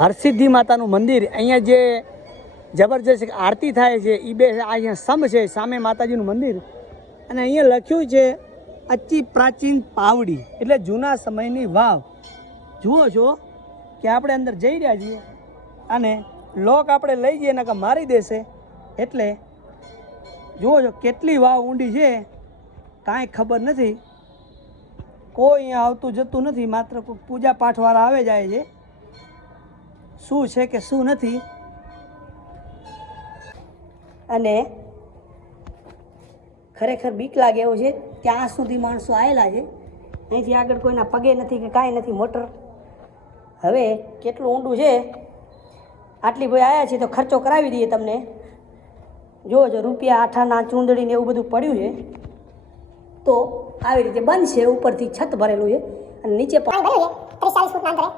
હરસિદ્ધિ માતાનું મંદિર, અહીંયા જે જબરજસ્ત આરતી થાય છે એ બે અહીંયા સ્તંભ છે, સામે માતાજીનું મંદિર, અને અહીંયા લખ્યું છે અતિ પ્રાચીન પાવડી, એટલે જૂના સમયની વાવ. જુઓ છો કે આપણે અંદર જઈ રહ્યા છીએ અને લોક આપણે લઈ જઈએ ને મારી દેશે. એટલે જુઓ છો કેટલી વાવ ઊંડી છે, કાંઈ ખબર નથી. કોઈ અહીંયા આવતું જતું નથી, માત્ર કોઈ પૂજા પાઠવાળા આવે જાય છે. શું છે કે શું નથી. અને ખરેખર બીક લાગે એવું છે. ત્યાં સુધી માણસો આવેલા છે, અહીંથી આગળ કોઈના પગે નથી કે કાંઈ નથી મોટર. હવે કેટલું ઊંડું છે, આટલી ભાઈ આવ્યા છે તો ખર્ચો કરાવી દઈએ તમને. જુઓ છો રૂપિયા આઠાના ચૂંદડીને એવું બધું પડ્યું છે. તો આવી રીતે બંધ છે, ઉપરથી છત ભરેલું છે અને નીચે પણ 30-40 ફૂટના અંતરે